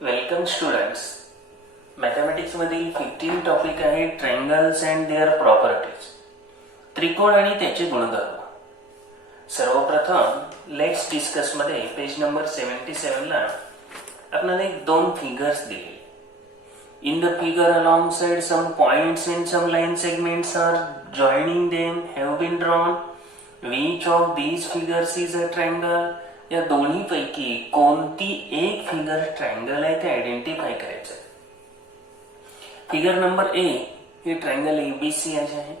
Welcome students. मॅथमॅटिक्समधील 15 topic आहे triangles and their properties, त्रिकोण आणि त्याचे गुणधर्म. सर्वप्रथम लेट्स डिस्कस मध्ये पेज नंबर 77 ला आपल्याला एक दोन फिगर्स दिले. In the figure alongside some points and some line segments are joining them have been drawn. Which of these figures is a triangle? या दोन्ही पैकी कोणती एक फिगर ट्रायंगल आहे ते आयडेंटिफाय करायचं. फिगर नंबर 1 हे ट्रायंगल एबीसी आहे.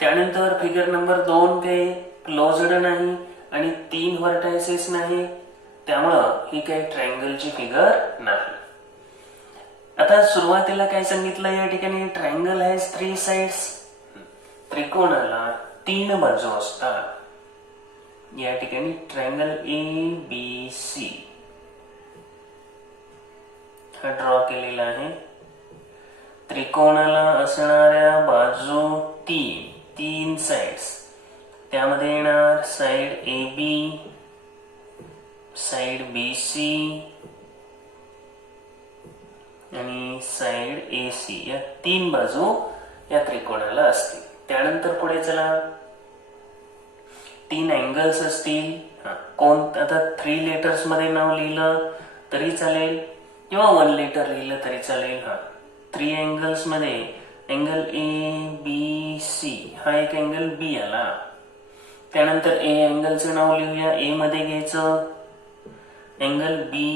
त्यानंतर फिगर नंबर 2 काही क्लोज्ड नाही आणि 3 व्हर्टायसेस नाही, त्यामुळं ही काही ट्रायंगलची फिगर नाही. आता सुरुवातीला काय सांगितलं, या ठिकाणी ट्रायंगल हॅज 3 साइड्स. त्रिकोणाला 3 बाजू असतात. या ठिकाणी ट्रायंगल ए बी सी हा ड्रॉ केलेला आहे. त्रिकोणाला असणाऱ्या बाजू 3 साइड्स, त्यामध्ये येणार side A B, side B C आणि साइड ए सी. या 3 बाजू या त्रिकोणाला असतील. त्यानंतर पुढे चला, 3 अँगल्स असतील. कोण आता 3 लेटर्स मध्ये नाव लिहिलं तरी चालेल किंवा 1 लेटर लिहिलं तरी चालेल. 3 अँगल्स मध्ये अँगल ए बी सी हा एक अँगल बी आला. त्यानंतर ए अँगलचं नाव लिहूया, ए मध्ये घ्यायचं अँगल बी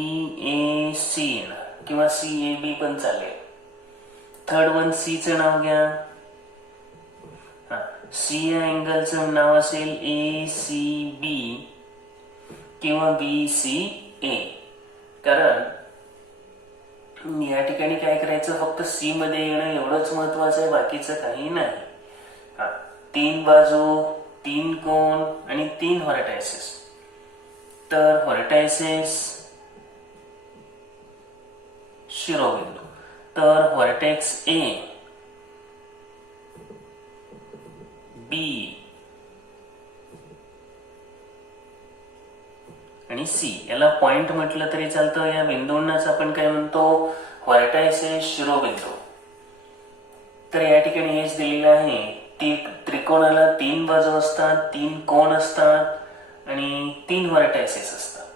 ए सी किंवा सी ए बी पण चालेल. थर्ड वन सी चं नाव घ्या. सी या अँगलचं नाव असेल ए सी बी किंवा बी सी ए. कारण या ठिकाणी काय करायचं, फक्त सी मध्ये येणं एवढंच महत्वाचं आहे, बाकीचं काही नाही. 3 बाजू, 3 कोण आणि 3 व्हर्टायसेस. तर व्हर्टायसेस शिरोबिंदू. तर व्हर्टेक्स ए बी आणि सी याला पॉइंट म्हटलं तरी चालतं. या बिंदूंनाच आपण काय म्हणतो, व्हर्टायसेस शिरोबिंदू. तर या ठिकाणी हेच दिलेलं आहे. त्रिकोणाला 3 बाजू असतात, 3 कोण असतात आणि 3 व्हर्टायसेस असतात.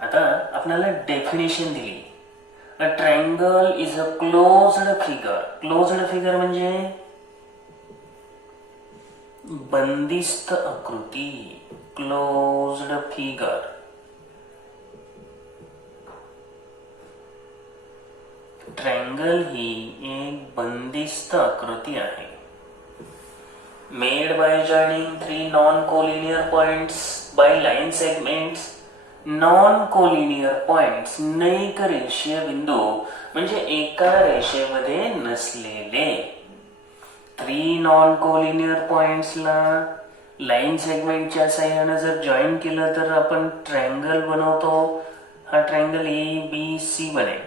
आता आपल्याला डेफिनेशन दिली, a triangle is a closed figure. Closed figure म्हणजे बंदिस्त आकृती. क्लोज्ड फिगर ट्रायंगल ही एक बंदिस्त आकृती आहे. Made by joining 3 non collinear points by line segments. Non collinear points नैक रेषीय बिंदू म्हणजे एका रेषेमध्ये नसलेले. 3 नॉन कोलिनियर पॉइंट्सला लाइन सेगमेंटच्या साह्याने जर जॉईन केलं तर आपण ट्रायंगल बनवतो. हा ट्रायंगल ए बी सी बनेल.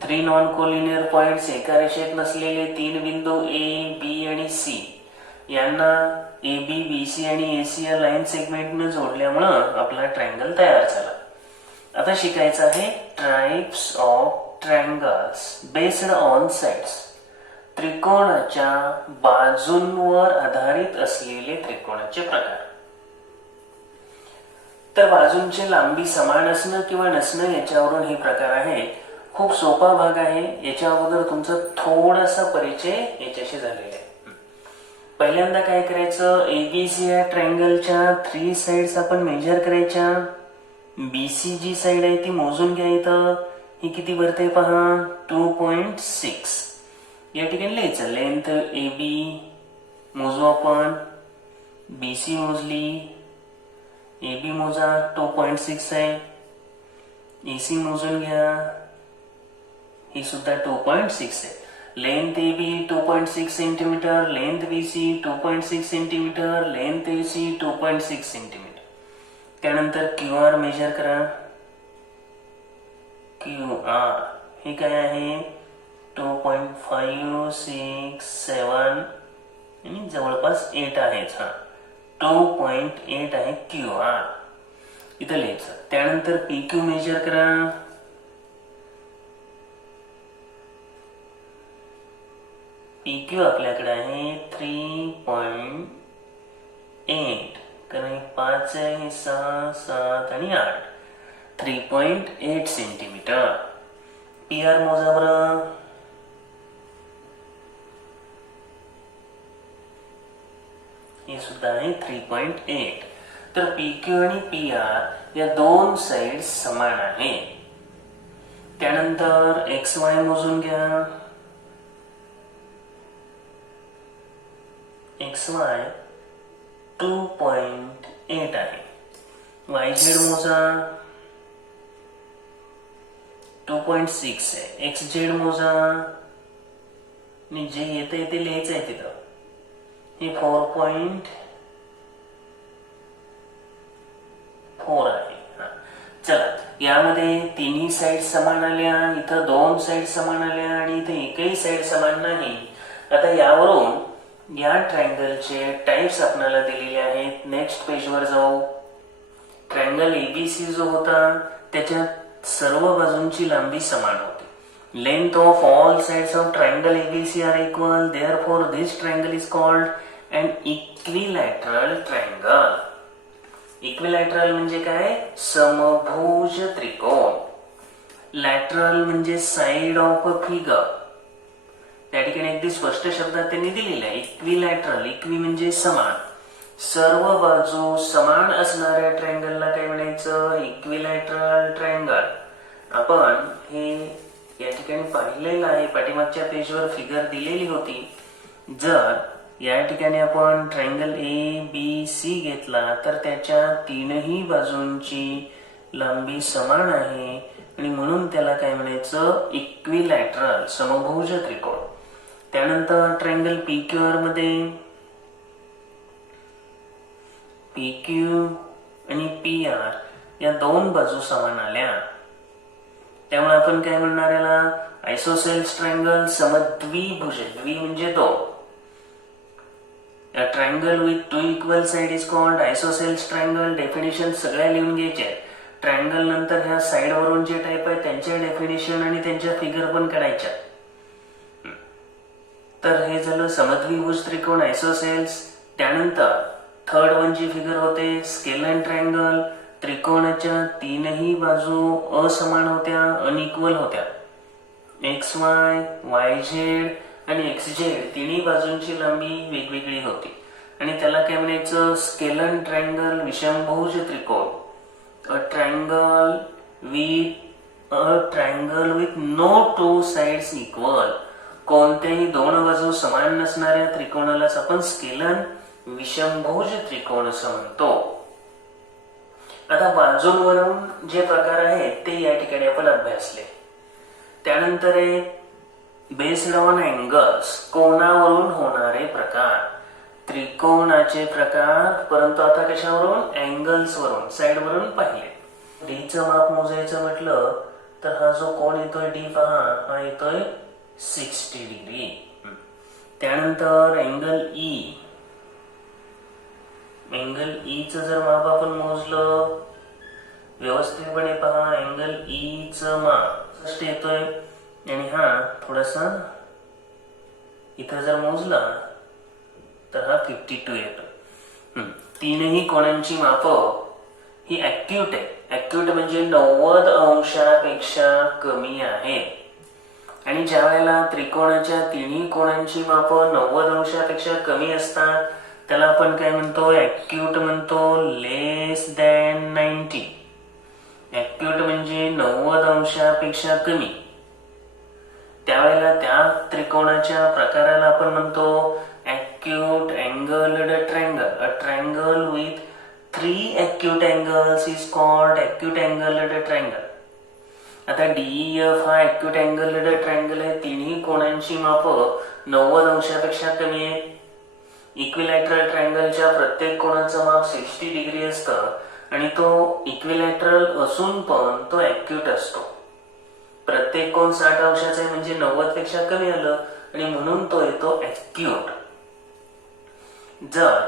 3 नॉन कोलिनियर पॉइंट्स एका रेषेत नसलेले 3 बिंदू ए बी आणि सी यांना ए बी बी सी आणि ए सी या लाइन सेगमेंटने जोडल्यामुळं आपला ट्रायंगल तयार झाला. आता शिकायचं आहे types of triangles based on sides. त्रिकोणाच्या बाजूंवर आधारित असलेले त्रिकोणाचे प्रकार. तर बाजूंची लांबी समान असणं किंवा नसणं याच्यावरून हे प्रकार आहेत. खूप सोपा भाग आहे. याच्या अगोदर तुमचा थोडासा परिचय याच्याशी झालेला आहे. पहिल्यांदा काय करायचं, एबीसी या ट्रायंगलच्या 3 साइड्स आपण मेजर करायच्या. बीसी जी साइड आहे ती मोजून घ्यायचं. ही किती भरते पहा, 2.6. या ठिकाणी लिहायचं लेंथ ए बी मोजू आपण, बीसी मोजली, ए बी मोजा 2.6 आहे. एसी मोजून घ्या, ही सुद्धा 2.6 आहे. Length A B 2.6 centimetre, length B C 2.6 centimetre, length A C 2.6 centimetre. त्यानंतर क्यू आर मेजर करा. क्यू आर हे काय आहे, 2.567 आणि जवळपास 8 आहेच. 2.8 आहे क्यू आर. इथं लिहायचं. त्यानंतर PQ मेजर करा. PQ आपल्याकडे आहे 3.8, कारण 5 आहे, 6, 7 आणि 8, 3.8 सेंटीमीटर. PR मोजा बरं. हे सुद्धा आहे 3.8. तर PQ आणि PR या दोन साइड्स समान आहे. त्यानंतर XY मोजून घ्या. XY 2.8 आहे. YZ मोजा 2.6 आहे. XZ मोजा आणि जे येते ते लिहायचं आहे तिथं. हे 4.4 आहे. चला, यामध्ये तिन्ही साइड समान आल्या, इथं दोन साइड समान आल्या आणि इथे एकही साइड समान नाही. आता यावरून या ट्रायंगलचे टाइप्स आपल्याला दिलेले आहेत. नेक्स्ट पेजवर जाऊ. ट्रायंगल ABC जो होता त्याच्यात सर्व बाजूंची लांबी समान होती. Length of all sides of triangle ABC are equal. Therefore, this triangle is called an equilateral triangle. Equilateral म्हणजे काय? समभुज त्रिकोण. Lateral म्हणजे side of a figure. त्या ठिकाणी अगदी स्पष्ट शब्दात त्यांनी दिलेलं आहे. इक्विलॅटरल, इक्वी म्हणजे समान, सर्व बाजू समान असणाऱ्या ट्रायंगलला काय म्हणायचं? Equilateral triangle. आपण हे या ठिकाणी पाहिलेलं आहे, पाठीमागच्या पेजवर फिगर दिलेली होती. जर या ठिकाणी आपण ट्रायंगल ABC घेतला तर त्याच्या तीनही बाजूंची लांबी समान आहे आणि म्हणून त्याला काय म्हणायचं? इक्विलॅटरल, समभुज त्रिकोण. त्यानंतर ट्रायंगल PQR मध्ये PQ आणि PR या दोन बाजू समान आल्या, त्यामुळे आपण काय म्हणणार याला? आयसोसेल्स ट्रायंगल, समद्विभुज. द्वि म्हणजे दोन. A triangle with two equal sides is called isosceles triangle. Definition सगळ्या लिहून घ्यायच्या. ट्रायंगल नंतर ह्या साइड वरून जे टाइप आहे त्यांच्या डेफिनेशन आणि त्यांच्या फिगर पण काढायच्या. तर हे झालं समद्विभुज त्रिकोण, आयसोसेल्स. त्यानंतर थर्ड वनची फिगर होते स्केलन ट्रायंगल. त्रिकोणाच्या तीनही बाजू असमान होत्या, अनइक्वल होत्या. XY, YZ आणि XZ तिन्ही बाजूंची लांबी वेगवेगळी होती आणि त्याला काय म्हणायचं? स्केलन ट्रायंगल, विषमभुज त्रिकोण. A triangle with no two sides equal. कोणत्याही दोन बाजू समान नसणाऱ्या त्रिकोणालाच आपण स्केलन, विषमभुज त्रिकोण असं म्हणतो. आता बाजूंवरून जे प्रकार आहेत ते या ठिकाणी आपण अभ्यासले. त्यानंतर बेस्ड ऑन अँगल्स, कोनावरून होणारे प्रकार. त्रिकोणाचे प्रकार, परंतु आता कशावरून? अँगल्स वरून, साइड वरून पाहिले. डीचं माप मोजायचं म्हटलं तर हा जो कोण येतोय डी पहा, हा येतोय 60 डिग्री. त्यानंतर अँगल ई. अँगल ई च जर माप आपण मोजलं व्यवस्थितपणे पहा, अँगल ई च माप 60 येतोय आणि हा थोडासा इथं जर मोजला तर हा 52 येतो. तीनही कोणांची माप ही ऍक्यूट आहे. ऍक्यूट म्हणजे 90 अंशापेक्षा कमी आहे. आणि ज्या वेळेला त्रिकोणाच्या तिन्ही कोणांची माप 90 अंशापेक्षा कमी असतात त्याला आपण काय म्हणतो? ऍक्यूट म्हणतो. लेस दॅन 90. ऍक्यूट म्हणजे 90 अंशापेक्षा कमी. त्यावेळेला त्या त्रिकोणाच्या प्रकाराला आपण म्हणतो acute angled triangle. A triangle with 3 acute angles is called acute angled triangle. आता DEF हा acute angled triangle आहे. तिन्ही कोणांची माप 90 अंशापेक्षा कमी आहे. इक्विलॅटरल ट्रायंगलच्या प्रत्येक कोणाचं माप 60 डिग्री असतं आणि तो इक्विलॅटरल असून पण तो ऍक्यूट असतो. प्रत्येक कोण 60 अंशाचा आहे म्हणजे 90 पेक्षा कमी आलं आणि म्हणून तो येतो ऍक्यूट. जर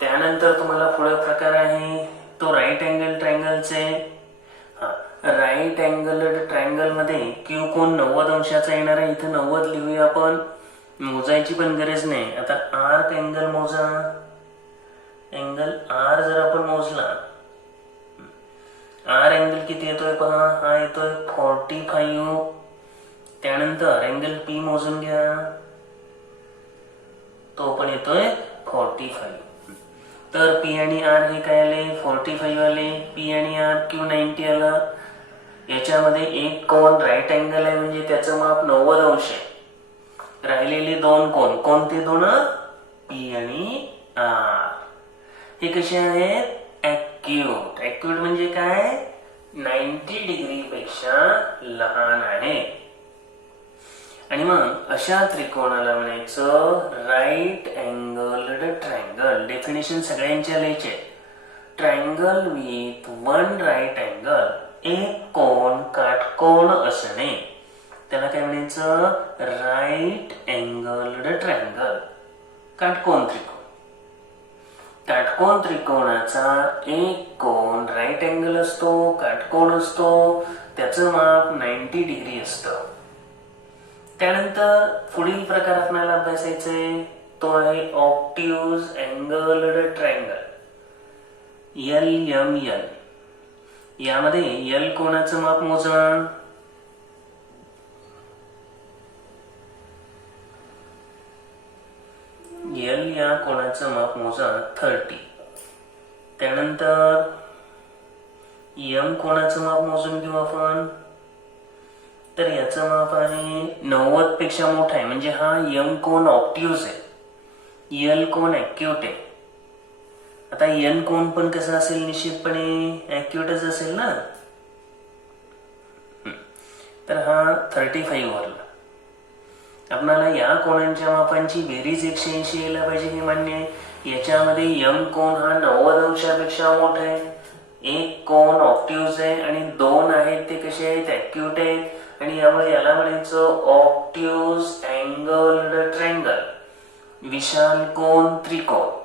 त्यानंतर तुम्हाला पुढे प्रकार आहे तो राईट अँगल ट्रायंगलचे राईट अँगल ट्रायंगल मध्ये क्यू कोन 90 अंशाचा येणार आहे. इथे 90 लिहूया आपण. मोजायची पण गरज नाही. आता आर्क अँगल मोजा. अँगल आर जर आपण मोजला, आर अँगल किती येतोय पहा. हा येतोय 45. त्यानंतर अँगल पी मोजून घ्या. तो पण येतोय 45. तर पी आणि आर हे काय आले 45 आले. पी आणि आर क्यू 90 आला. याच्यामध्ये एक कोन राईट अँगल आहे म्हणजे त्याचं माप 90 अंश आहे. राहिलेले दोन कोन कोणते दोन, पी आणि आर. हे कसे आहेत ॲक्यूट. ॲक्यूट म्हणजे काय 90 डिग्री पेक्षा लहान आहे. आणि मग अशा त्रिकोणाला म्हणायचं राईट अँगल्ड ट्रायंगल. डेफिनेशन सगळ्यांच्या लिहायचे. Triangle with one right angle. एक कोन काटकोन असणे त्याला काय म्हणायचं राईट अँगल्ड ट्रायंगल. काटकोन त्रिकोण. काटकोन त्रिकोणाचा एक कोन राईट अँगल असतो, काटकोन असतो, त्याचं माप 90 डिग्री असतं. त्यानंतर पुढील प्रकार आपल्याला अभ्यासायचा आहे तो आहे ऑब्ट्यूज अँगल्ड ट्रायंगल. LML. यामध्ये एल कोणाचं माप मोजा. एल या कोणाचं माप मोजा 30. त्यानंतर एम कोणाचं माप मोजून घेऊ आपण. तर याचं माप आहे 90 पेक्षा मोठा आहे म्हणजे हा एम कोन ऑब्ट्यूज आहे, एल कोन ॲक्यूट आहे. आता एन कोन पण कसा असेल निश्चितपणे ॲक्यूटच असेल ना. तर हा 35 वरला. आपल्याला या कोणांच्या मापांची बेरीज 180 यायला पाहिजे हे मान्य आहे. याच्यामध्ये एम कोन हा 90 अंशापेक्षा मोठा आहे, एक कोन ऑब्ट्यूज आहे आणि दोन आहेत ते कसे आहेत ॲक्यूट आहेत. आणि यामुळे याला म्हणायचं ऑब्ट्यूज अँगल्ड ट्रायंगल. विशाल कोन त्रिकोण.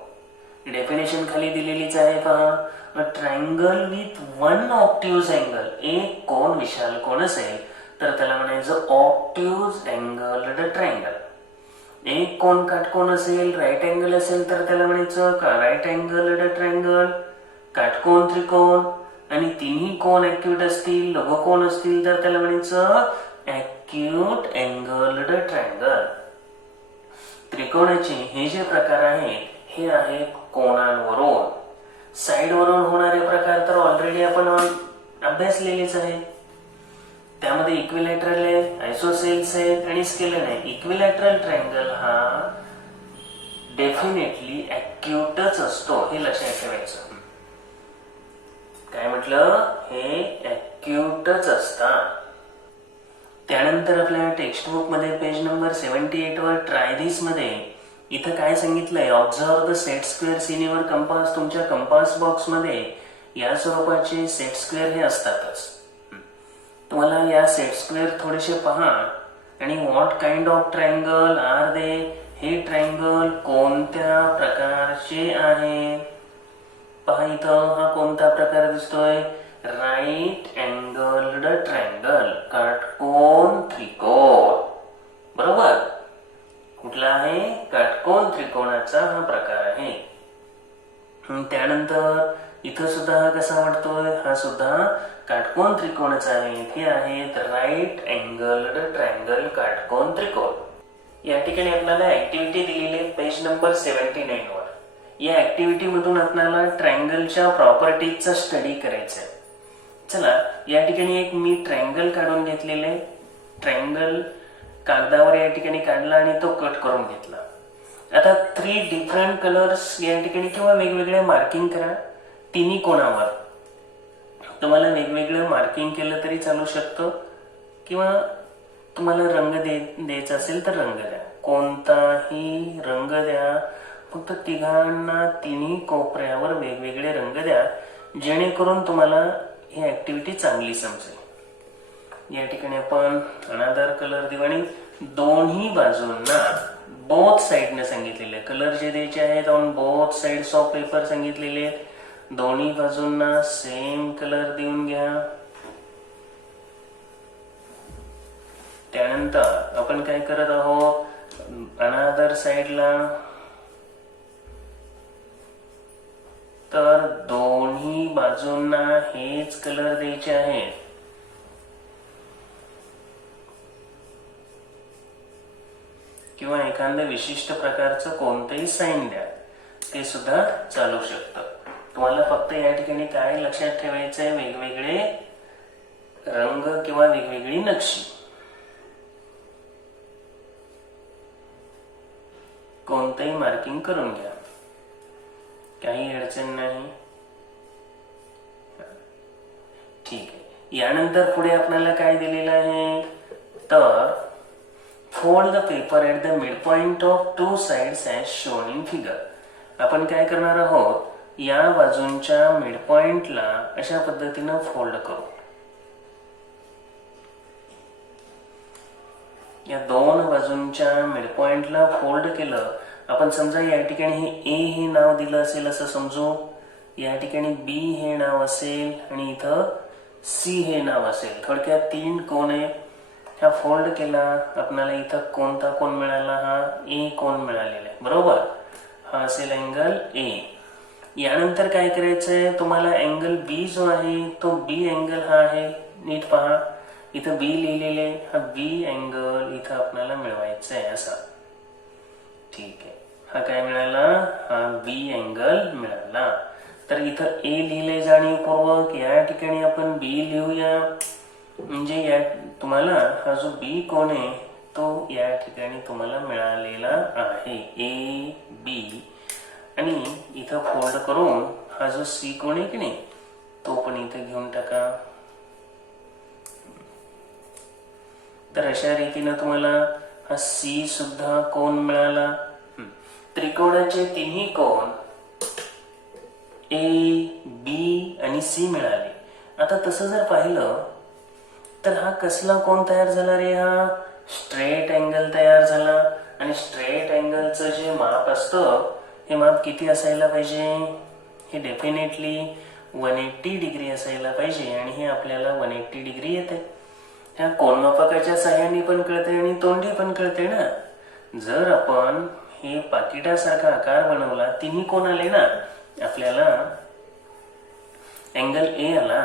डेफिनेशन खाली दिलेलीच आहे पहा. Triangle with one obtuse angle. एक कोन विशाल कोन असेल तर त्याला म्हणायचं ऑब्ट्यूज अँगल्ड ट्रायंगल. एक कोन काटकोन असेल राईट अँगल असेल तर त्याला म्हणायचं का राईट अँगल्ड ट्रायंगल. काटकोन त्रिकोण आणि तिन्ही कोन ॲक्यूट असतील, लघुकोन असतील तर त्याला म्हणायचं ॲक्यूट अँगल्ड ट्रायंगल. त्रिकोणाचे हे जे प्रकार आहेत हे आहेत कोनांवरून. साइडवरून होणारे प्रकार तर ऑलरेडी आपण अभ्यासलेलेच आहे. त्यामध्ये इक्विलॅटरल आहे, आयसोसेल्स आहेत आणि स्केलर आहे. इक्विलॅटरल ट्रायंगल हा डेफिनेटली ॲक्यूटच असतो हे लक्षात ठेवायचं. काय म्हटलं हे ॲक्यूटच असतात. त्यानंतर आपल्या टेक्स्टबुक मध्ये पेज नंबर 78 वर ट्राय धिस मध्ये इथं काय सांगितलंय observe the set square seen your compass. तुमच्या कंपास बॉक्स मध्ये या स्वरूपाचे सेट स्क्वेअर हे असतातच. तुम्हाला या सेट स्क्वेअर थोडेसे पहा आणि what kind of triangle are they. हे ट्रायंगल कोणत्या प्रकारचे आहे पहा. इथं हा कोणता प्रकार दिसतोय राईट अँगल्ड ट्रायंगल. काटकोन त्रिकोण. बरोबर. कुठला आहे काटकोन त्रिकोणाचा हा प्रकार आहे. त्यानंतर इथं सुद्धा हा कसा वाटतोय हा सुद्धा काटकोन त्रिकोणाचा आहे. हे आहेत राईट अँगल्ड ट्रायंगल काटकोन त्रिकोण. या ठिकाणी आपल्याला ऍक्टिव्हिटी दिलेली आहे पेज नंबर 79 वर. या ऍक्टिव्हिटी मधून आपल्याला ट्रायंगलच्या प्रॉपर्टीजचा स्टडी करायचा आहे. चला या ठिकाणी एक मी ट्रायंगल काढून घेतलेले. ट्रायंगल कागदावर या ठिकाणी काढला आणि तो कट करून घेतला. आता 3 डिफरंट कलर्स या ठिकाणी किंवा वेगवेगळे मार्किंग करा तिन्ही कोणावर. तुम्हाला वेगवेगळं मार्किंग केलं तरी चालू शकतं किंवा तुम्हाला रंग द्यायचा असेल तर रंग द्या. कोणताही रंग द्या. फक्त तिघांना तिन्ही कोपऱ्यावर वेगवेगळे रंग द्या जेणेकरून तुम्हाला ही ऍक्टिव्हिटी चांगली समजेल. या ठिकाणी आपण अनादर कलर देऊ आणि दोन्ही बाजूंना बोथ साइडने सांगितलेले कलर जे द्यायचे आहेत on both sides of paper सांगितलेले आहेत. दोन्ही बाजूंना सेम कलर देऊन घ्या. त्यानंतर आपण काय करत आहोत, अनादर साइडला तर दोन्ही बाजूंना हेच कलर द्यायचे आहेत. किंवा एखादं विशिष्ट प्रकारचं कोणतंही साइन द्या, ते सुद्धा चालू शकतं. तुम्हाला फक्त या ठिकाणी काय लक्षात ठेवायचं आहे, वेगवेगळे रंग किंवा वेगवेगळी नक्षी. कोणतंही मार्किंग करून घ्या, काही अडचण नाही. ठीक आहे. यानंतर पुढे आपल्याला काय दिलेलं आहे, तर fold the paper at the mid point of two sides as shown in figure. आपण काय करणार आहोत, या बाजूंच्या मिड पॉइंटला अशा पद्धतीनं फोल्ड करू. या दोन बाजूंच्या मिड पॉइंटला फोल्ड केलं. आपण समजा या ठिकाणी हे ए हे नाव दिलं असेल असं समजू, या ठिकाणी बी हे नाव असेल आणि इथं सी हे नाव असेल. थोडक्यात 3 कोण आहेत. ह्या फोल्ड केला, आपल्याला इथं कोणता कोण मिळाला, हा ए कोण मिळालेला आहे, बरोबर. हा असेल अँगल ए. यानंतर काय करायचंय, तुम्हाला अँगल बी जो आहे तो बी अँगल हा आहे. नीट पहा, इथं बी लिहिलेले, हा बी अँगल इथं आपल्याला मिळवायचा आहे असा. ठीक आहे. हा काय मिळाला, हा बी अँगल मिळाला. तर इथं ए लिहिले जाणीवपूर्वक, या ठिकाणी आपण बी लिहूया. म्हणजे या तुम्हाला हा जो बी कोण आहे तो या ठिकाणी तुम्हाला मिळालेला आहे, ए बी. आणि इथं फोल्ड करून हा जो सी कोण आहे की नाही तो पण इथं घेऊन टाका. तर अशा रीतीनं तुम्हाला हा सी सुद्धा कोण मिळाला. त्रिकोणाचे तिन्ही कोण ए बी आणि सी मिळाले. आता तसं जर पाहिलं तर हा कसला कोण तयार झाला रे, हा स्ट्रेट अँगल तयार झाला. आणि स्ट्रेट अँगलचं जे माप असतं हे माप किती असायला पाहिजे, हे डेफिनेटली 180 डिग्री असायला पाहिजे. आणि हे आपल्याला 180 डिग्री येते. ह्या कोनमापकाच्या साह्याने पण कळते आणि तोंडी पण कळते ना. जर आपण हे पाकिटासारखा आकार बनवला, तिन्ही कोण आले ना, आपल्याला अँगल ए आला,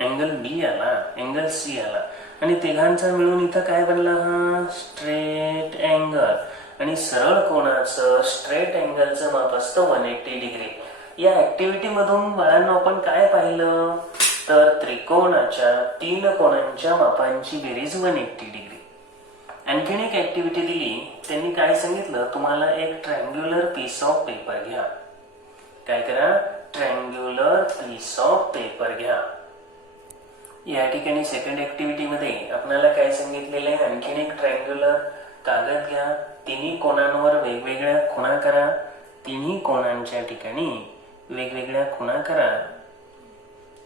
अँगल बी आला, अँगल सी आला. आणि तिघांचा मिळून इथं काय बनला, हा स्ट्रेट अँगल. आणि सरळ कोणाचं स्ट्रेट अँगलचं माप असतं 180 डिग्री. या ऍक्टिव्हिटी मधून बाळांनो आपण काय पाहिलं, तर त्रिकोणाच्या 3 कोणांच्या मापांची बेरीज 180 डिग्री. आणखीन एक ऍक्टिव्हिटी दिली, त्यांनी काय सांगितलं, तुम्हाला एक ट्रँग्युलर पीस ऑफ पेपर घ्या. काय करा, ट्रँग्युलर पीस ऑफ पेपर घ्या. या ठिकाणी सेकंड ऍक्टिव्हिटी मध्ये आपल्याला काय सांगितलेलं आहे, आणखीन एक ट्रँग्युलर कागद घ्या, तिन्ही कोणांवर वेगवेगळ्या खुणा करा. तिन्ही कोणांच्या ठिकाणी वेगवेगळ्या खुणा करा.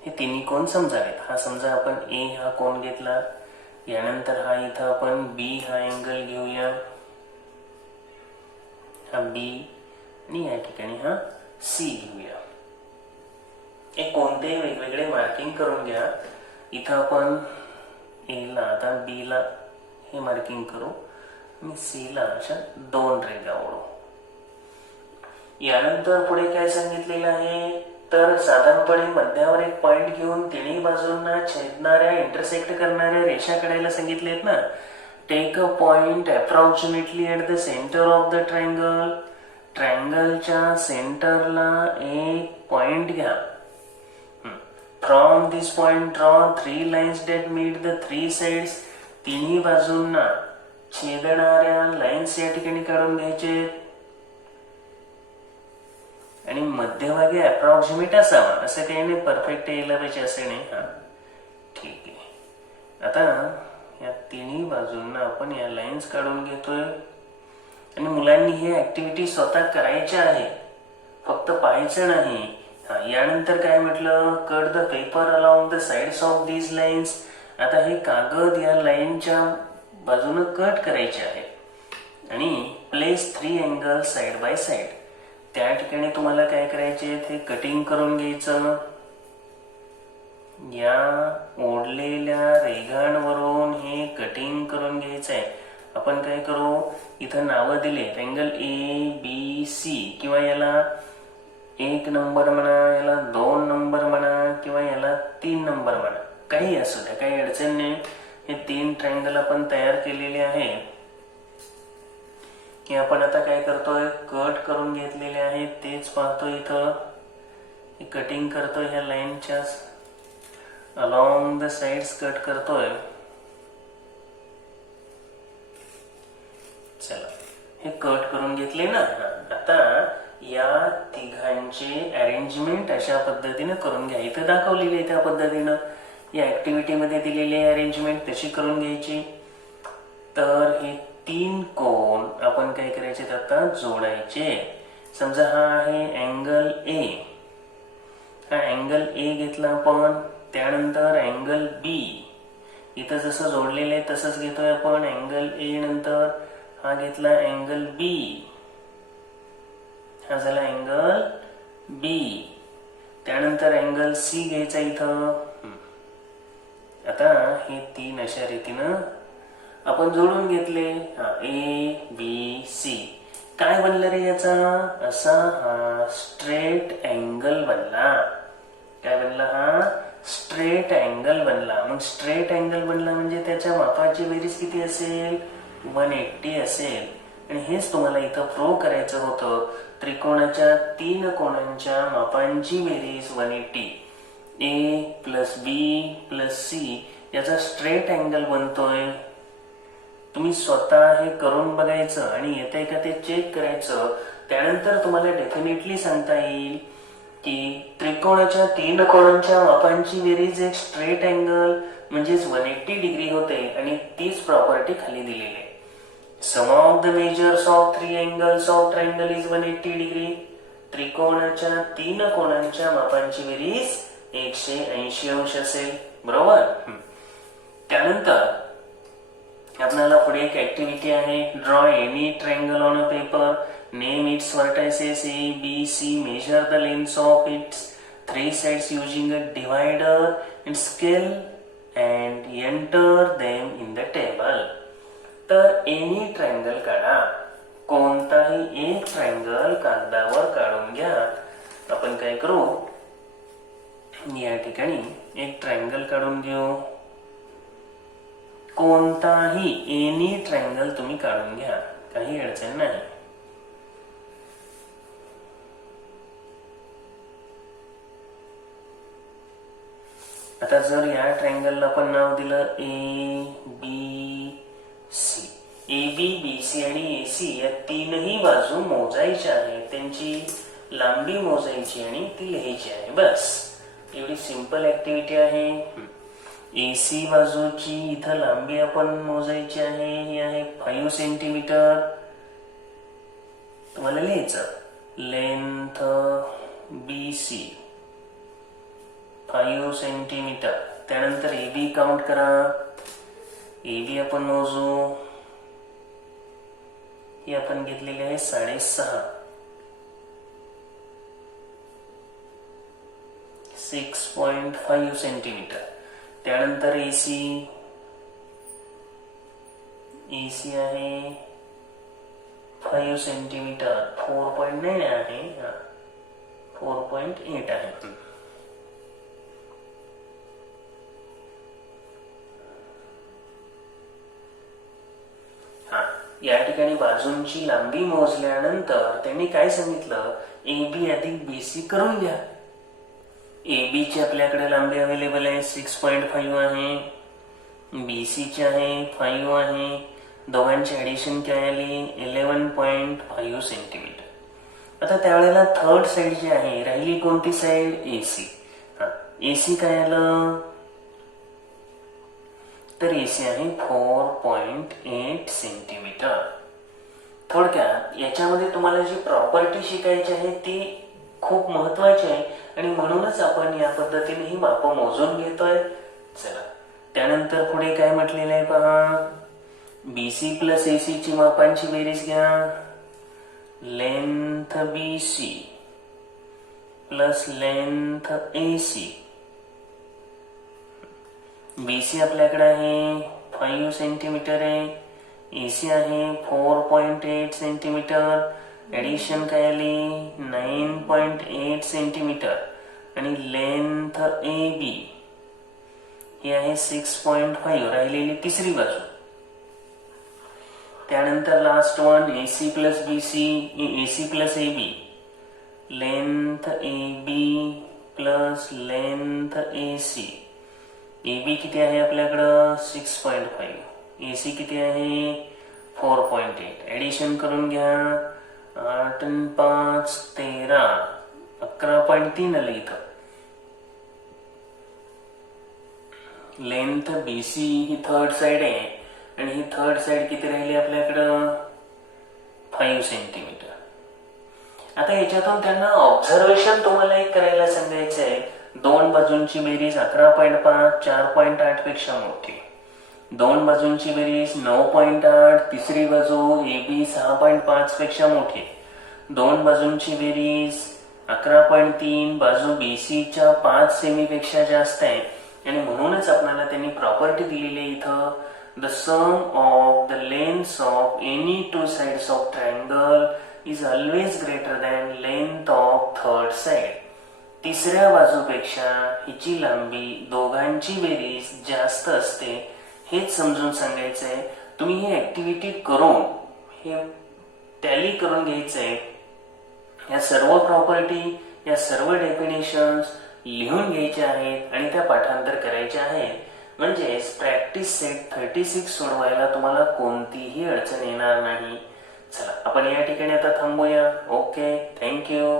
हे तिन्ही कोण समजावेत. हा समजा आपण ए हा कोण घेतला, यानंतर हा इथं आपण बी हा अँगल घेऊया, हा बी. आणि या ठिकाणी हा सी घेऊया. हे कोणतेही वेगवेगळे मार्किंग करून घ्या. इथं आपण ए ला, आता बी ला हे मार्किंग करू आणि सी ला अशा 2 रेघा ओढू. यानंतर पुढे काय सांगितलेलं आहे, तर साधारणपणे मध्यावर एक पॉइंट घेऊन तिन्ही बाजूंना छेदणाऱ्या इंटरसेक्ट करणाऱ्या रेषा काढायला सांगितलेत ना. Take a point approximately at the centre of the triangle. ट्रायंगलच्या सेंटरला एक पॉइंट घ्या. From this point draw 3 lines that meet the 3 sides. तिन्ही बाजूंना छेदणाऱ्या लाइन्स या ठिकाणी काढून घ्यायचे आणि मध्यभागी अप्रॉक्सिमेट असावा. असं काही नाही परफेक्ट यायला पाहिजे असे नाही. हा ठीक आहे. आता या तिन्ही बाजूंना आपण या लाइन्स काढून घेतोय आणि मुलांनी ही ऍक्टिव्हिटी स्वतः करायची आहे, फक्त पाहायचं नाही. यानंतर काय म्हटलं, cut the paper along the sides of these lines. आता हे कागद या लाईनच्या बाजूने कट करायचे आहे आणि place 3 angle side by side. त्या ठिकाणी तुम्हाला काय करायचे, हे कटिंग करून घ्यायचं. या ओढलेल्या रेघांवरून हे कटिंग करून घ्यायचं आहे. आपण काय करू, इथं नावं दिले, अँगल ABC, किंवा याला 1 नंबर म्हणा, याला 2 नंबर म्हणा, किंवा याला 3 नंबर म्हणा, काही असू द्या, काही अडचण नाही. हे 3 ट्रायंगल आपण तयार केलेले आहे. की आपण आता काय करतोय, कट करून घेतलेले आहे, तेच पाहतोय. इथं हे कटिंग करतोय, ह्या लाईनच्या अलॉंग द साइड्स कट करतोय. चला, हे कट करून घेतले ना. आता या तिघांचे अरेंजमेंट अशा पद्धतीने करून घ्या. इथं दाखवलेली आहे त्या पद्धतीनं, या ऍक्टिव्हिटी मध्ये दिलेली अरेंजमेंट तशी करून घ्यायची. तर हे 3 कोन आपण काय करायचे, आता जोडायचे. समजा हा आहे अँगल ए, हा अँगल ए घेतला आपण. त्यानंतर अँगल बी, इथं जसं जोडलेलं आहे तसंच घेतोय आपण. अँगल ए नंतर हा घेतला अँगल बी, हा झाला अँगल बी. त्यानंतर अँगल सी घ्यायचा इथं. आता हे 3 अशा रीतीनं आपण जोडून घेतले. A B C. काय बनलं रे याचा, असा हा स्ट्रेट अँगल बनला. काय बनला, हा स्ट्रेट अँगल बनला. मग स्ट्रेट अँगल बनला म्हणजे त्याच्या मापाची बेरीज किती असेल, 180 असेल. आणि हेच तुम्हाला इथं प्रूव्ह करायचं होतं. त्रिकोणाच्या 3 कोणांच्या मापांची बेरीज 180. ए प्लस बी प्लस सी याचा स्ट्रेट अँगल बनतोय. तुम्ही स्वतः हे करून बघायचं आणि येतंय का ते चेक करायचं. त्यानंतर तुम्हाला डेफिनेटली सांगता येईल की त्रिकोणाच्या 3 कोणांच्या मापांची बेरीज एक स्ट्रेट अँगल म्हणजेच 180 डिग्री होते. आणि तीच प्रॉपर्टी खाली दिलेली आहे. Sum of the measures of 3 angles of triangle is 180 degree. त्रिकोणाच्या 3 कोणांच्या मापांची बेरीज 180 अंश असेल. बरोबर. त्यानंतर आपल्याला पुढे एक ऍक्टिव्हिटी आहे. Draw any triangle on a paper. Name its vertices A, B, C. Measure the lengths of its 3 sides using a divider and scale and enter them in the table. तर any triangle काढा. कोणताही एक triangle कागदावर काढून घ्या. आपण काय करू, या ठिकाणी एक ट्रायंगल काढून घेऊ. कोणताही एनी ट्रायंगल तुम्ही काढून घ्या, काही अडचण नाही. आता जर या ट्रायंगलला आपण नाव दिलं ए B C. A B B C आणि ए सी या 3ही बाजू मोजायच्या आहेत. त्यांची लांबी मोजायची आणि ती लिहायची आहे. बस एवढी सिंपल ऍक्टिव्हिटी आहे. ए सी बाजूची इथं लांबी आपण मोजायची आहे. ही आहे 5 सेंटीमीटर. तुम्हाला लिहायचं लेंथ बी सी 5 सेंटीमीटर. त्यानंतर ए बी काउंट करा. ए बी आपण मोजू. ही आपण घेतलेली आहे 6.5, 6.5 सेंटीमीटर. त्यानंतर एसी आहे 5 सेंटीमीटर. 4.9 आहे, 4.8 आहे. या ठिकाणी बाजूंची लांबी मोजल्यानंतर त्यांनी काय सांगितलं, ए बी अधिक बी सी करून घ्या. ए बी ची आपल्याकडे लांबी अवेलेबल आहे 6.5 आहे, बी सी ची आहे 5 आहे. दोघांची ऍडिशन काय आली 11.5 सेंटीमीटर. आता त्यावेळेला थर्ड साइड जी आहे राहिली कोणती साइड, एसी. एसी काय आलं तर एसी आहे 4.8 सेंटीमीटर. थोडक्यात याच्यामध्ये तुम्हाला जी प्रॉपर्टी शिकायची आहे ती खूप महत्वाची आहे आणि म्हणूनच आपण या पद्धतीने ही माप मोजून घेतोय. चला त्यानंतर पुढे काय म्हटलेलं आहे पहा, बीसी प्लस एसी ची मापांची बेरीज घ्या. Length BC plus length AC. BC आपल्याकडे आहे 5 सेंटीमीटर आहे, AC आहे 4.8 सेंटीमीटर, ऍडिशन काय आली 9.8 सेंटीमीटर आणि लेंथ AB ही आहे 6.5. राहिलेली तिसरी बाजू. त्यानंतर last one AC plus BC, AC plus AB, length AB plus length AC. AB किती आहे आपल्याकडं 6.5, AC किती आहे 4.8. ऍडिशन करून घ्या 8 आणि 5 13, 11.3 आलं इथं. लेंथ BC ही थर्ड साइड आहे आणि ही थर्ड साइड किती राहिली आपल्याकडं 5 सेंटीमीटर. आता याच्यातून त्यांना ऑब्झर्वेशन तुम्हाला एक करायला सांगायचं आहे. दोन बाजूंची बेरीज 11.5 4.8 पेक्षा मोठी, दोन बाजूंची बेरीज 9.8, तिसरी बाजू AB 6.5 पेक्षा मोठी, दोन बाजूंची बेरीज 11.3, बाजू BC च्या 5 सेमी पेक्षा जास्त आहे. आणि म्हणूनच आपल्याला त्यांनी प्रॉपर्टी दिलेली इथं, the sum of the lengths of any two sides of triangle is always greater than length of third side. तिसऱ्या बाजूपेक्षा हिची लांबी दोघांची बेरीज जास्त असते, हेच समजून सांगायचंय. तुम्ही ही ऍक्टिव्हिटी करून हे टॅली करून घ्यायचंय. या सर्व प्रॉपर्टी, या सर्व डेफिनेशन्स लिहून घ्यायच्या आहेत आणि त्या पाठांतर करायच्या आहेत. म्हणजेच प्रॅक्टिस सेट 36 सोडवायला तुम्हाला कोणतीही अडचण येणार नाही. चला आपण या ठिकाणी आता थांबूया. Okay, thank you.